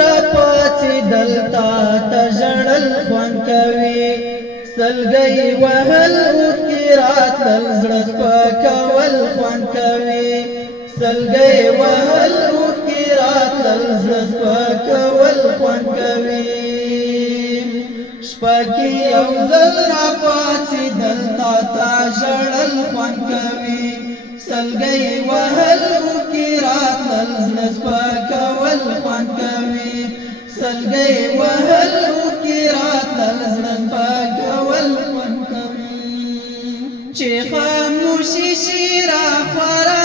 را پاڅې دلتا ته ژړل خوند کوي سلګۍ وهل اوښکې راتلل زړه سپکول خوند کوي سلګۍ وهل اوښکې راتلل زړه سپکول خوند کوي شپه کې یو ځل را پاڅې دلتا ته ژړل خوند کوي سلګۍ وهل اوښکې راتلل زړه سپکول خوند کوي سلګۍ وهل اوښکې راتلل زړه سپکول خوند کوي چې خاموشي شي راخوره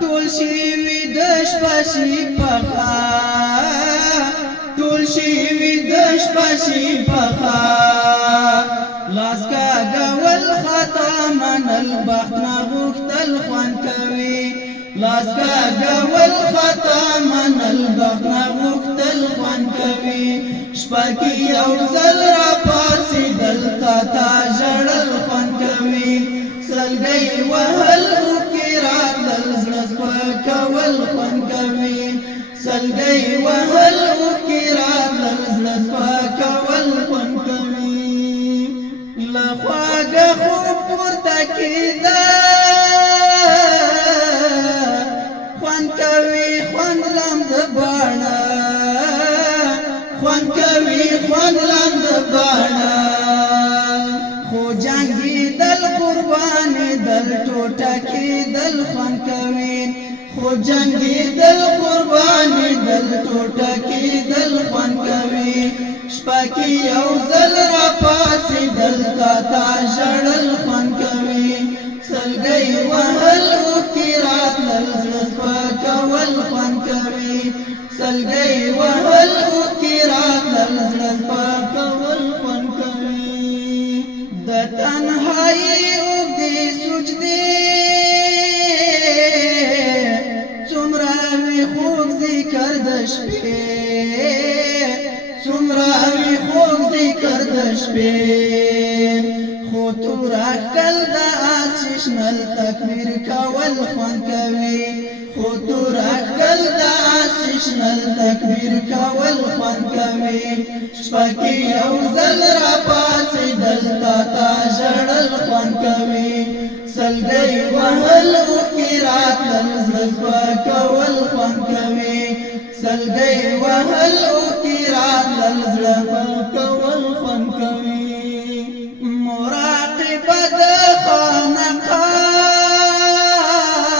ټول شي ویده شپه شي پخه ټول شي ویده شپه شي پخه لاس کاږول خطا منل بخت نه غوښتل خوند کوي لاس کاږول خطا منل بخت نه غوښتل خوند کوي شپه کې یو ځل را پاڅېدل تا ته ژړل خوند کوي سلګۍ وهل اوښکې راتلل زړه سپکول خوند کوي سلګۍ وهل اوښکې راتلل زړه سپکول خوند کوي له خواږه خوب پورته کېده خوند کوي خوند لمد باڼه خوند کوي خوند لمد باڼه خو جنګېدل قربانېدل ټوټه کېدل خوند کوي خو جنګېدل قربانېدل ټوټه کېدل خوند کوي شپه کې یو ځل را پاڅېدل تا ته ژړل خوند کوي سلګۍ وهل اوښکې راتلل زړه سپکول خوند کوي سلګۍ وهل اوښکې راتلل زړه سپکول خوند کوي د تنهایي اوږدې سجدې څومره وي خوږ ذکر د شپې څومره وي خوږ ذکر د شپې خو تور اټکل د آس شنل تکبیر کول خوند کوي خو تور اټکل د آس شنل تکبیر کول خوند کوي شپه کې یو ځل را پاڅېدل تا ته ژړل خوند کوي سلګۍ وهل اوښکې راتلل زړه سپکول خوند کوي سلګۍ وهل اوښکې راتلل زړه سپکول خوند کوي مراقبه د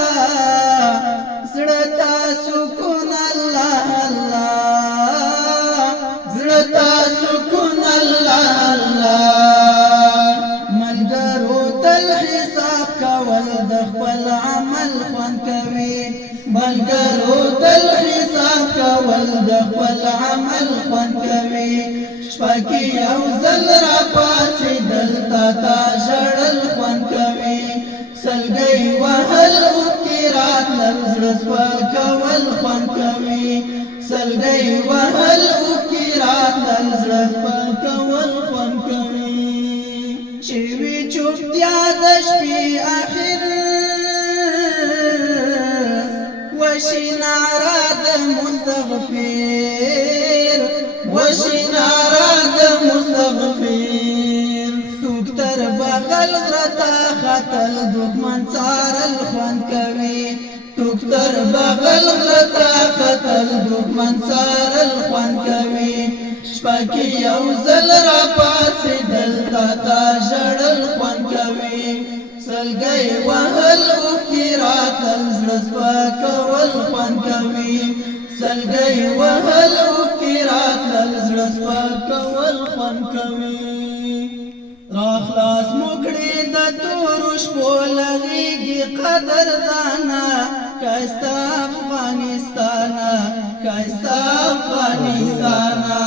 خانقاه زړه ته سکون الله الله زړه ته سکون الله الله ملګرو تل حساب کول د خپل عمل خوند کوي ملګرو تل حساب کول د خپل عمل خوند کوي شپه کې یو ځل را پاڅېدل تا ته ژړل خوند کوي سلګۍ وهل اوښکې راتلل زړه سپکول خوند کوي سلګۍ وهل اوښکې راتلل زړه سپکول خوند کوي چې وي چوپتیا د شپې اخر وشي ناره د مستغفر وشي ناره د مستغفر ټوک تر بغل غرته خطل دښمن څارل خوند کوي ټوک تر بغل غرته خطل دښمن څارل خوند کوي شپه کې یو ځل را پاڅېدل تا ته ژړل خوند کوي سلګۍ وهل اوښکې راتلل زړه سپکول خوند کوي سلګۍ وهل اوښکې راتلل زړه سپکول خوند کوي راخلاص مو کړې د تورو شپو له غېږې قدردانه ښایسته افغانستانه ښایسته افغانستانه